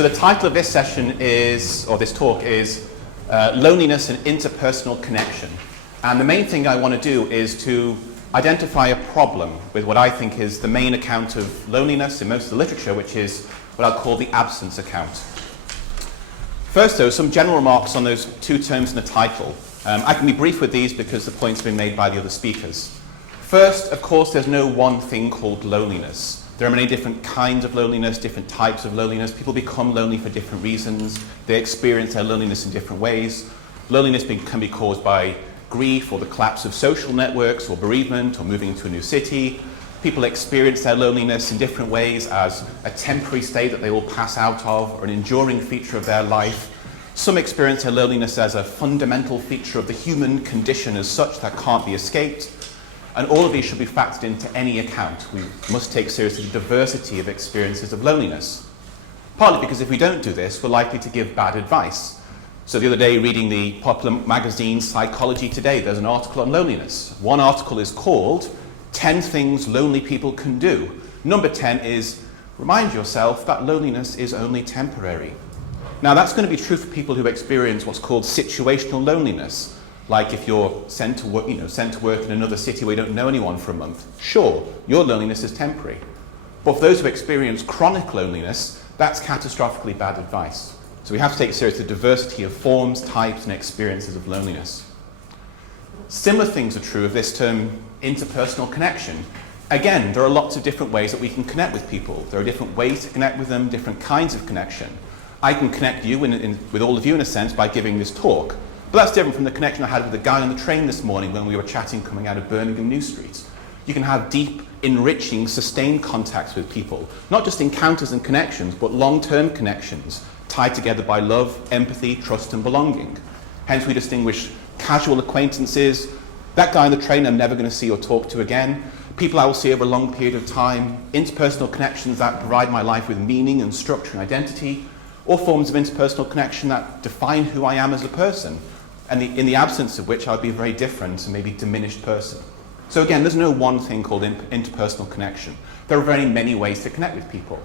So the title of this session is, or this talk is, Loneliness and Interpersonal Connection. And the main thing I want to do is to identify a problem with what I think is the main account of loneliness in most of the literature, which is what I'll call the absence account. First, though, some general remarks on those two terms in the title. I can be brief with these because the points have been made by the other speakers. First, of course, there's no one thing called loneliness. There are many different kinds of loneliness, different types of loneliness. People become lonely for different reasons. They experience their loneliness in different ways. Loneliness can be caused by grief or the collapse of social networks or bereavement or moving into a new city. People experience their loneliness in different ways as a temporary state that they will pass out of or an enduring feature of their life. Some experience their loneliness as a fundamental feature of the human condition as such that can't be escaped. And all of these should be factored into any account. We must take seriously the diversity of experiences of loneliness. Partly because if we don't do this, we're likely to give bad advice. So the other day, reading the popular magazine Psychology Today, there's an article on loneliness. One article is called 10 Things Lonely People Can Do. Number 10 is, remind yourself that loneliness is only temporary. Now that's going to be true for people who experience what's called situational loneliness. Like if you're sent to work in another city where you don't know anyone for a month. Sure, your loneliness is temporary. But for those who experience chronic loneliness, that's catastrophically bad advice. So we have to take seriously the diversity of forms, types, and experiences of loneliness. Similar things are true of this term, interpersonal connection. Again, there are lots of different ways that we can connect with people. There are different ways to connect with them, different kinds of connection. I can connect you with all of you in a sense by giving this talk. But that's different from the connection I had with the guy on the train this morning when we were chatting coming out of Birmingham New Street. You can have deep, enriching, sustained contacts with people. Not just encounters and connections, but long-term connections tied together by love, empathy, trust, and belonging. Hence we distinguish casual acquaintances, that guy on the train I'm never going to see or talk to again, people I will see over a long period of time, interpersonal connections that provide my life with meaning and structure and identity, or forms of interpersonal connection that define who I am as a person, and in the absence of which I'd be a very different and maybe diminished person. So again, there's no one thing called interpersonal connection. There are very many ways to connect with people.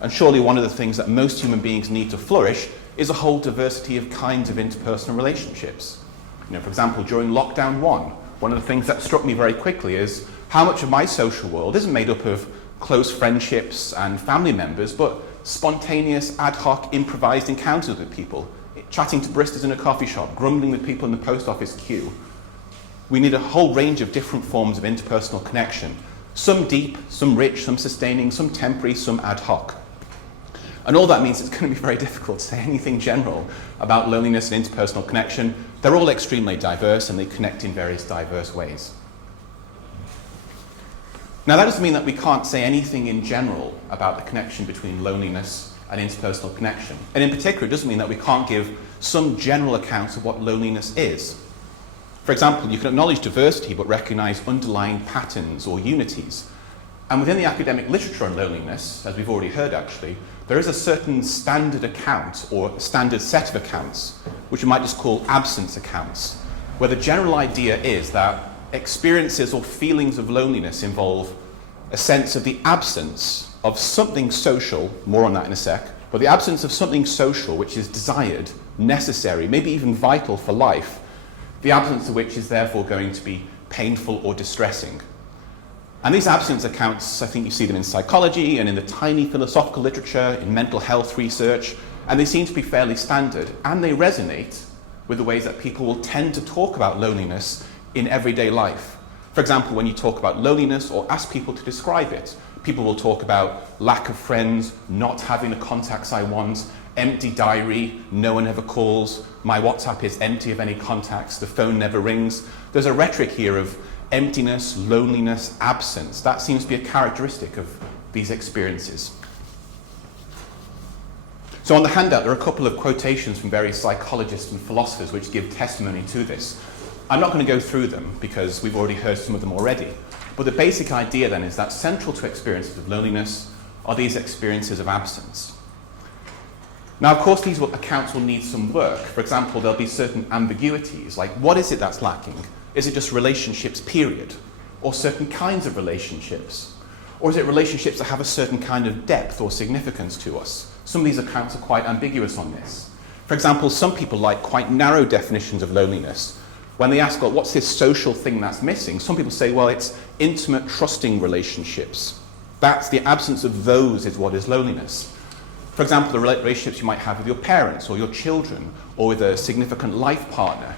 And surely one of the things that most human beings need to flourish is a whole diversity of kinds of interpersonal relationships. For example, during lockdown one of the things that struck me very quickly is how much of my social world isn't made up of close friendships and family members, but spontaneous, ad hoc, improvised encounters with people. Chatting to baristas in a coffee shop, grumbling with people in the post office queue. We need a whole range of different forms of interpersonal connection. Some deep, some rich, some sustaining, some temporary, some ad hoc. And all that means it's going to be very difficult to say anything general about loneliness and interpersonal connection. They're all extremely diverse and they connect in various diverse ways. Now that doesn't mean that we can't say anything in general about the connection between loneliness and interpersonal connection. And in particular, it doesn't mean that we can't give some general accounts of what loneliness is. For example, you can acknowledge diversity but recognize underlying patterns or unities. And within the academic literature on loneliness, as we've already heard actually, there is a certain standard account or standard set of accounts, which we might just call absence accounts, where the general idea is that experiences or feelings of loneliness involve a sense of the absence of something social, more on that in a sec, but the absence of something social which is desired, necessary, maybe even vital for life, the absence of which is therefore going to be painful or distressing. And these absence accounts, I think you see them in psychology and in the tiny philosophical literature, in mental health research, and they seem to be fairly standard, and they resonate with the ways that people will tend to talk about loneliness in everyday life. For example, when you talk about loneliness or ask people to describe it, people will talk about lack of friends, not having the contacts I want, empty diary, no one ever calls, my WhatsApp is empty of any contacts, the phone never rings. There's a rhetoric here of emptiness, loneliness, absence. That seems to be a characteristic of these experiences. So on the handout, there are a couple of quotations from various psychologists and philosophers which give testimony to this. I'm not going to go through them because we've already heard some of them already. But the basic idea then is that central to experiences of loneliness are these experiences of absence. Now, of course, these accounts will need some work. For example, there'll be certain ambiguities, like what is it that's lacking? Is it just relationships, period? Or certain kinds of relationships? Or is it relationships that have a certain kind of depth or significance to us? some of these accounts are quite ambiguous on this. For example, some people like quite narrow definitions of loneliness. When they ask, well, what's this social thing that's missing? Some people say, well, it's intimate, trusting relationships. That's the absence of those is what is loneliness. For example, the relationships you might have with your parents or your children or with a significant life partner.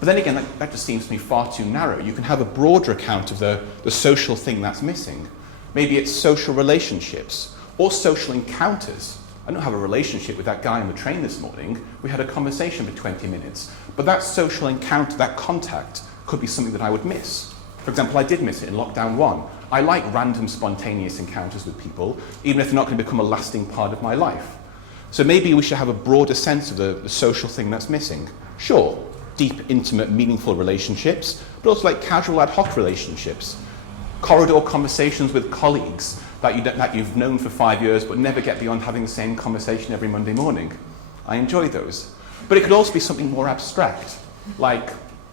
But then again, that just seems to me far too narrow. You can have a broader account of the social thing that's missing. Maybe it's social relationships or social encounters. I don't have a relationship with that guy on the train this morning. We had a conversation for 20 minutes. But that social encounter, that contact, could be something that I would miss. For example, I did miss it in lockdown 1. I like random, spontaneous encounters with people, even if they're not going to become a lasting part of my life. So maybe we should have a broader sense of the social thing that's missing. Sure, deep, intimate, meaningful relationships, but also like casual, ad hoc relationships. Corridor conversations with colleagues that you've known for 5 years but never get beyond having the same conversation every Monday morning. I enjoy those. But it could also be something more abstract, like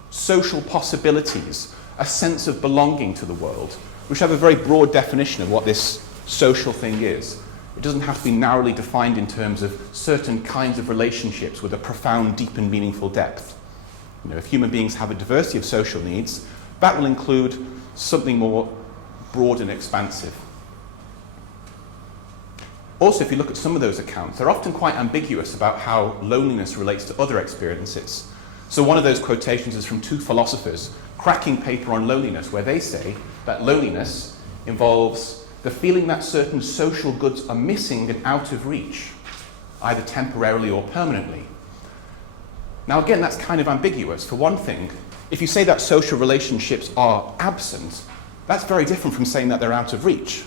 social possibilities, a sense of belonging to the world, which have a very broad definition of what this social thing is. It doesn't have to be narrowly defined in terms of certain kinds of relationships with a profound, deep and meaningful depth. You know, if human beings have a diversity of social needs, that will include something more broad and expansive. Also, if you look at some of those accounts, they're often quite ambiguous about how loneliness relates to other experiences. So one of those quotations is from 2 philosophers cracking paper on loneliness, where they say that loneliness involves the feeling that certain social goods are missing and out of reach, either temporarily or permanently. Now again, that's kind of ambiguous. For one thing, if you say that social relationships are absent, that's very different from saying that they're out of reach.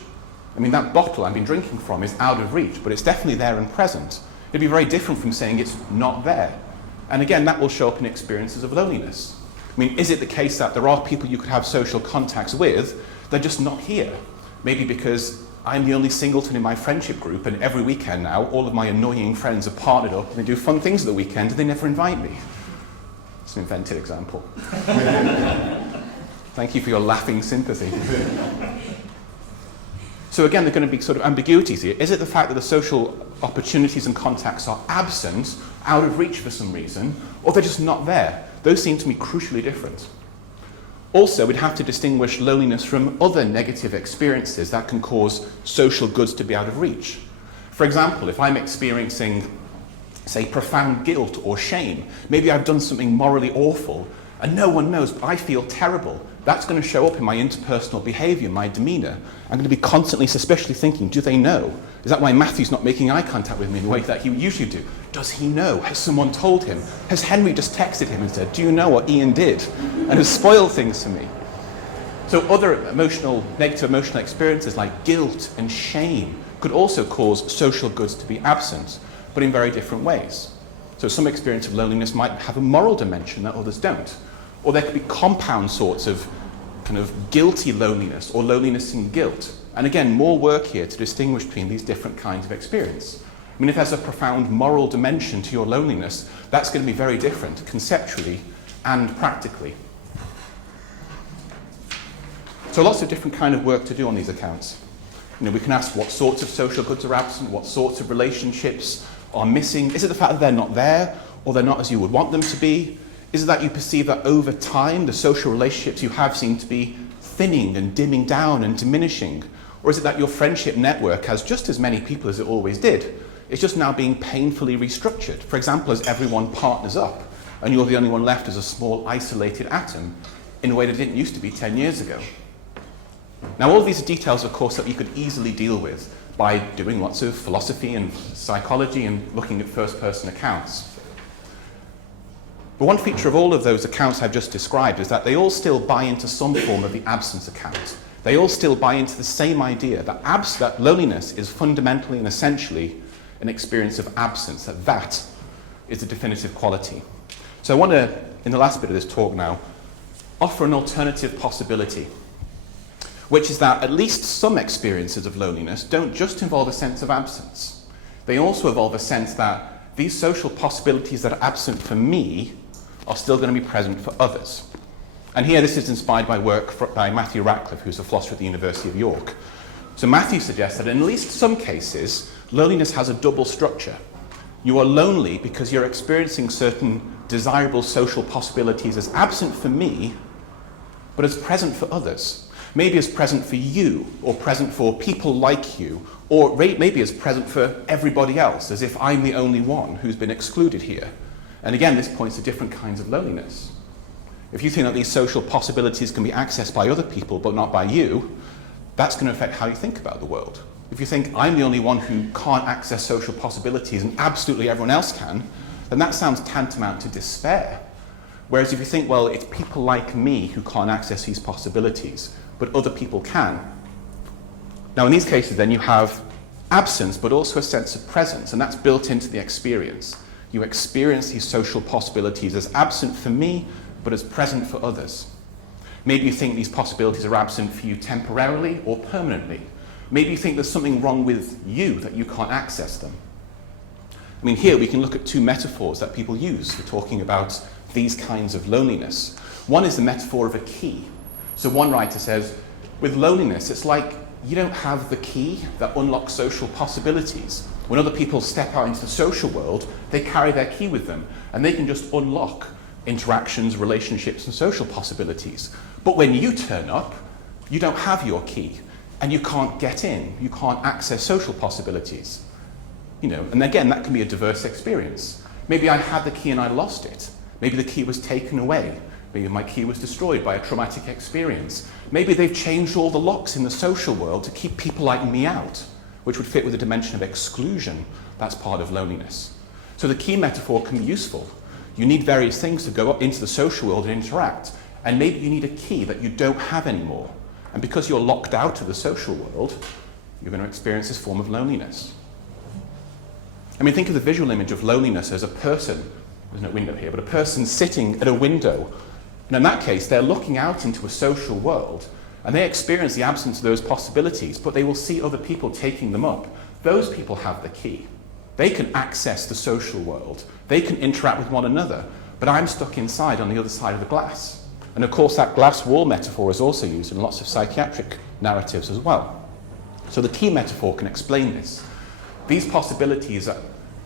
I mean, that bottle I've been drinking from is out of reach, but it's definitely there and present. It'd be very different from saying it's not there. And again, that will show up in experiences of loneliness. I mean, is it the case that there are people you could have social contacts with, they're just not here? Maybe because I'm the only singleton in my friendship group, and every weekend now, all of my annoying friends are partnered up and they do fun things at the weekend, and they never invite me. It's an invented example. Thank you for your laughing sympathy. So again, there are going to be sort of ambiguities here. Is it the fact that the social opportunities and contacts are absent, out of reach for some reason, or they're just not there? Those seem to me crucially different. Also, we'd have to distinguish loneliness from other negative experiences that can cause social goods to be out of reach. For example, if I'm experiencing, say, profound guilt or shame, maybe I've done something morally awful, and no one knows, but I feel terrible. That's going to show up in my interpersonal behaviour, my demeanour. I'm going to be constantly suspiciously thinking, do they know? Is that why Matthew's not making eye contact with me in the way that he would usually do? Does he know? Has someone told him? Has Henry just texted him and said, do you know what Ian did? And has spoiled things for me. So other negative emotional experiences like guilt and shame could also cause social goods to be absent, but in very different ways. So some experience of loneliness might have a moral dimension that others don't. Or there could be compound sorts of kind of guilty loneliness or loneliness and guilt. And again, more work here to distinguish between these different kinds of experience. I mean, if there's a profound moral dimension to your loneliness, that's going to be very different conceptually and practically. So lots of different kind of work to do on these accounts. You know, we can ask what sorts of social goods are absent, what sorts of relationships are missing. Is it the fact that they're not there, or they're not as you would want them to be? Is it that you perceive that over time the social relationships you have seem to be thinning and dimming down and diminishing? Or is it that your friendship network has just as many people as it always did? It's just now being painfully restructured. For example, as everyone partners up and you're the only one left as a small isolated atom in a way that didn't used to be 10 years ago. Now all of these are details, of course, that you could easily deal with by doing lots of philosophy and psychology and looking at first-person accounts. But one feature of all of those accounts I've just described is that they all still buy into some form of the absence account. They all still buy into the same idea that loneliness is fundamentally and essentially an experience of absence, that is the definitive quality. So I want to, in the last bit of this talk now, offer an alternative possibility, which is that at least some experiences of loneliness don't just involve a sense of absence. They also involve a sense that these social possibilities that are absent for me are still going to be present for others. And here this is inspired by work by Matthew Ratcliffe, who's a philosopher at the University of York. So Matthew suggests that in at least some cases, Loneliness has a double structure. You are lonely because you're experiencing certain desirable social possibilities as absent for me, but as present for others. Maybe as present for you, or present for people like you, or maybe as present for everybody else, as if I'm the only one who's been excluded here. And again, this points to different kinds of loneliness. If you think that these social possibilities can be accessed by other people but not by you, that's going to affect how you think about the world. If you think I'm the only one who can't access social possibilities and absolutely everyone else can, then that sounds tantamount to despair. Whereas if you think, well, it's people like me who can't access these possibilities, but other people can. Now in these cases then you have absence but also a sense of presence, and that's built into the experience. You experience these social possibilities as absent for me, but as present for others. Maybe you think these possibilities are absent for you temporarily or permanently. Maybe you think there's something wrong with you that you can't access them. I mean, here we can look at two metaphors that people use for talking about these kinds of loneliness. One is the metaphor of a key. So one writer says, with loneliness, it's like you don't have the key that unlocks social possibilities. When other people step out into the social world, they carry their key with them, and they can just unlock interactions, relationships, and social possibilities. But when you turn up, you don't have your key, and you can't get in, you can't access social possibilities. You know, and again, that can be a diverse experience. Maybe I had the key and I lost it. Maybe the key was taken away. Maybe my key was destroyed by a traumatic experience. Maybe they've changed all the locks in the social world to keep people like me out, which would fit with the dimension of exclusion. That's part of loneliness. So the key metaphor can be useful. You need various things to go up into the social world and interact, and maybe you need a key that you don't have anymore. And because you're locked out of the social world, you're going to experience this form of loneliness. I mean, think of the visual image of loneliness as a person, there's no window here, but a person sitting at a window. And in that case, they're looking out into a social world, and they experience the absence of those possibilities, but they will see other people taking them up. Those people have the key. They can access the social world. They can interact with one another, but I'm stuck inside on the other side of the glass. And of course, that glass wall metaphor is also used in lots of psychiatric narratives as well. So the key metaphor can explain this. These possibilities are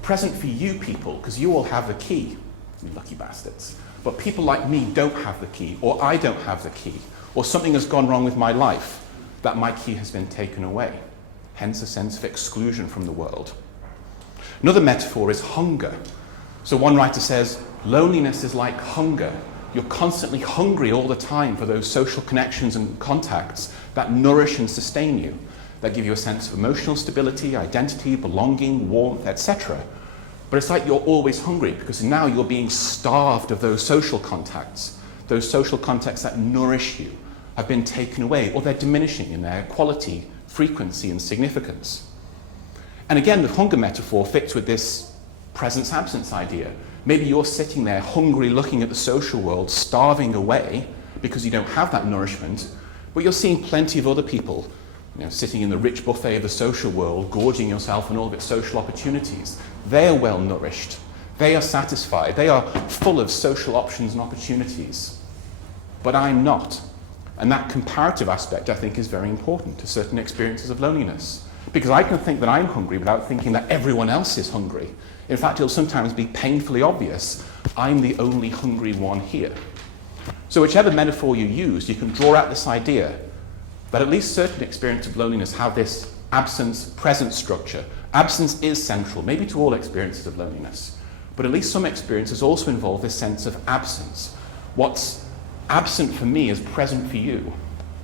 present for you people, because you all have the key, you lucky bastards. But people like me don't have the key, or I don't have the key, or something has gone wrong with my life, that my key has been taken away. Hence a sense of exclusion from the world. Another metaphor is hunger. So one writer says, loneliness is like hunger. You're constantly hungry all the time for those social connections and contacts that nourish and sustain you, that give you a sense of emotional stability, identity, belonging, warmth, etc. But it's like you're always hungry because now you're being starved of those social contacts that nourish you have been taken away, or they're diminishing in their quality, frequency, and significance. And again, the hunger metaphor fits with this presence-absence idea. Maybe you're sitting there hungry, looking at the social world, starving away because you don't have that nourishment, but you're seeing plenty of other people, you know, sitting in the rich buffet of the social world, gorging yourself on all of its social opportunities. They are well nourished. They are satisfied. They are full of social options and opportunities. But I'm not. And that comparative aspect, I think, is very important to certain experiences of loneliness. Because I can think that I'm hungry without thinking that everyone else is hungry. In fact, it'll sometimes be painfully obvious I'm the only hungry one here. So whichever metaphor you use, you can draw out this idea that at least certain experiences of loneliness have this absence-presence structure. Absence is central, maybe to all experiences of loneliness, but at least some experiences also involve this sense of absence. What's absent for me is present for you.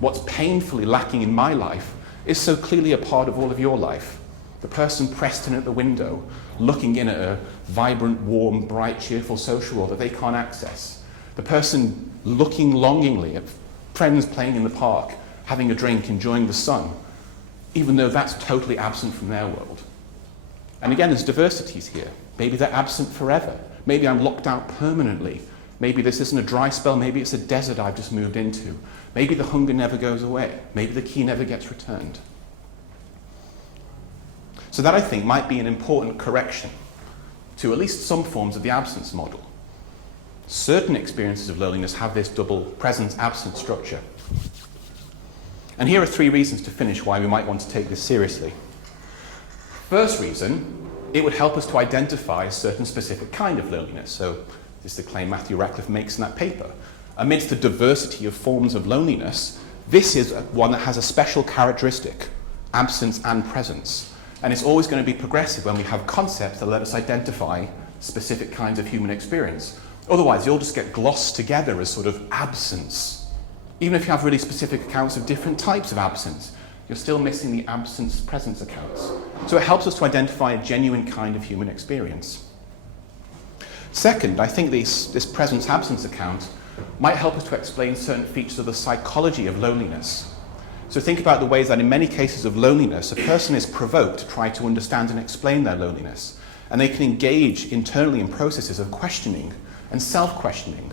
What's painfully lacking in my life is so clearly a part of all of your life. The person pressed in at the window, looking in at a vibrant, warm, bright, cheerful social world that they can't access. The person looking longingly at friends playing in the park, having a drink, enjoying the sun, even though that's totally absent from their world. And again, there's diversities here. Maybe they're absent forever. Maybe I'm locked out permanently. Maybe this isn't a dry spell, maybe it's a desert I've just moved into. Maybe the hunger never goes away. Maybe the key never gets returned. So that, I think, might be an important correction to at least some forms of the absence model. Certain experiences of loneliness have this double presence-absence structure. And here are 3 reasons to finish why we might want to take this seriously. First reason, it would help us to identify a certain specific kind of loneliness. So this is the claim Matthew Ratcliffe makes in that paper. Amidst the diversity of forms of loneliness, this is one that has a special characteristic, absence and presence. And it's always going to be progressive when we have concepts that let us identify specific kinds of human experience. Otherwise, you'll just get glossed together as sort of absence. Even if you have really specific accounts of different types of absence, you're still missing the absence-presence accounts. So it helps us to identify a genuine kind of human experience. Second, I think this presence-absence account might help us to explain certain features of the psychology of loneliness. So think about the ways that in many cases of loneliness, a person is provoked to try to understand and explain their loneliness. And they can engage internally in processes of questioning and self-questioning.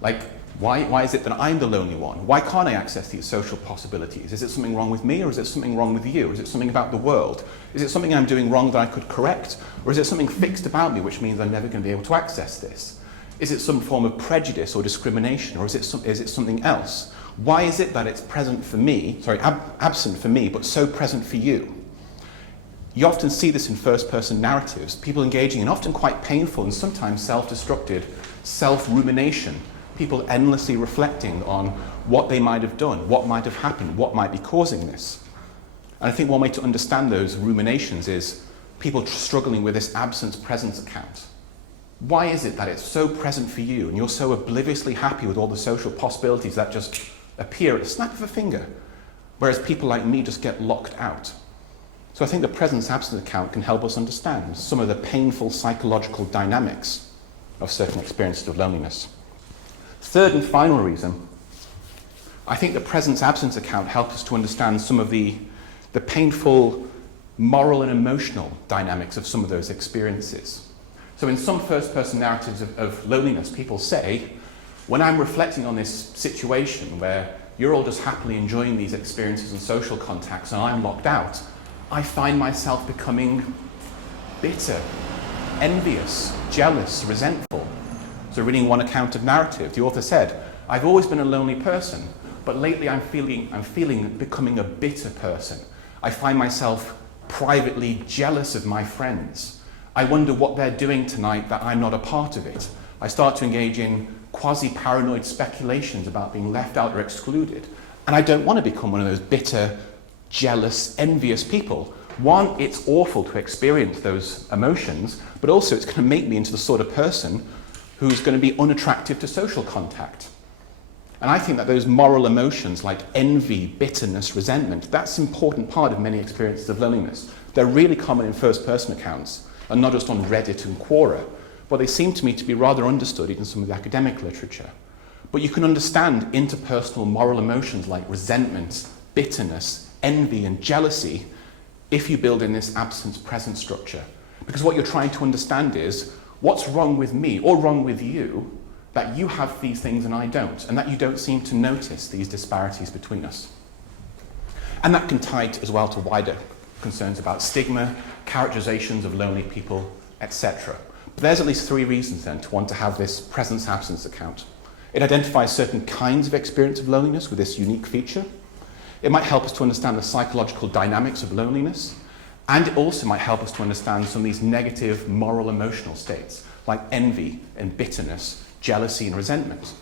Like, why is it that I'm the lonely one? Why can't I access these social possibilities? Is it something wrong with me, or is it something wrong with you? Is it something about the world? Is it something I'm doing wrong that I could correct? Or is it something fixed about me which means I'm never going to be able to access this? Is it some form of prejudice or discrimination, or is it something else? Why is it that it's absent for me, but so present for you? You often see this in first-person narratives, people engaging in often quite painful and sometimes self-destructive self-rumination, people endlessly reflecting on what they might have done, what might have happened, what might be causing this. And I think one way to understand those ruminations is people struggling with this absence-presence account. Why is it that it's so present for you and you're so obliviously happy with all the social possibilities that just appear at the snap of a finger, whereas people like me just get locked out? So I think the presence-absence account can help us understand some of the painful psychological dynamics of certain experiences of loneliness. Third and final reason, I think the presence-absence account helps us to understand some of the painful moral and emotional dynamics of some of those experiences. So in some first-person narratives of loneliness, people say, when I'm reflecting on this situation where you're all just happily enjoying these experiences and social contacts and I'm locked out, I find myself becoming bitter, envious, jealous, resentful. So reading one account of narrative, the author said, I've always been a lonely person, but lately I'm feeling becoming a bitter person. I find myself privately jealous of my friends. I wonder what they're doing tonight that I'm not a part of it. I start to engage in quasi-paranoid speculations about being left out or excluded. And I don't want to become one of those bitter, jealous, envious people. One, it's awful to experience those emotions, but also it's going to make me into the sort of person who's going to be unattractive to social contact. And I think that those moral emotions like envy, bitterness, resentment, that's an important part of many experiences of loneliness. They're really common in first-person accounts, and not just on Reddit and Quora, but they seem to me to be rather understudied in some of the academic literature. But you can understand interpersonal moral emotions like resentment, bitterness, envy, and jealousy if you build in this absence-presence structure. Because what you're trying to understand is, what's wrong with me or wrong with you that you have these things and I don't, and that you don't seem to notice these disparities between us? And that can tie as well to wider concerns about stigma, characterizations of lonely people, etc. But there's at least three reasons then to want to have this presence-absence account. It identifies certain kinds of experience of loneliness with this unique feature. It might help us to understand the psychological dynamics of loneliness, and it also might help us to understand some of these negative moral emotional states, like envy and bitterness, jealousy and resentment.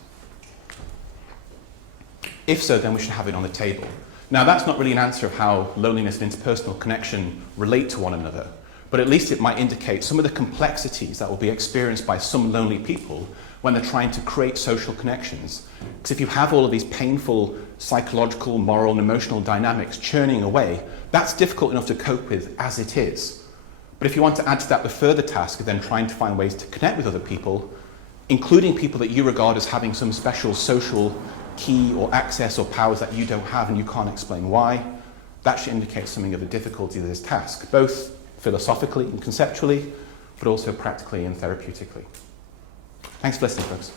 If so, then we should have it on the table. Now, that's not really an answer of how loneliness and interpersonal connection relate to one another, but at least it might indicate some of the complexities that will be experienced by some lonely people when they're trying to create social connections. Because if you have all of these painful psychological, moral, and emotional dynamics churning away, that's difficult enough to cope with as it is. But if you want to add to that the further task of then trying to find ways to connect with other people, including people that you regard as having some special social key or access or powers that you don't have and you can't explain why, that should indicate something of the difficulty of this task, both philosophically and conceptually, but also practically and therapeutically. Thanks for listening, folks.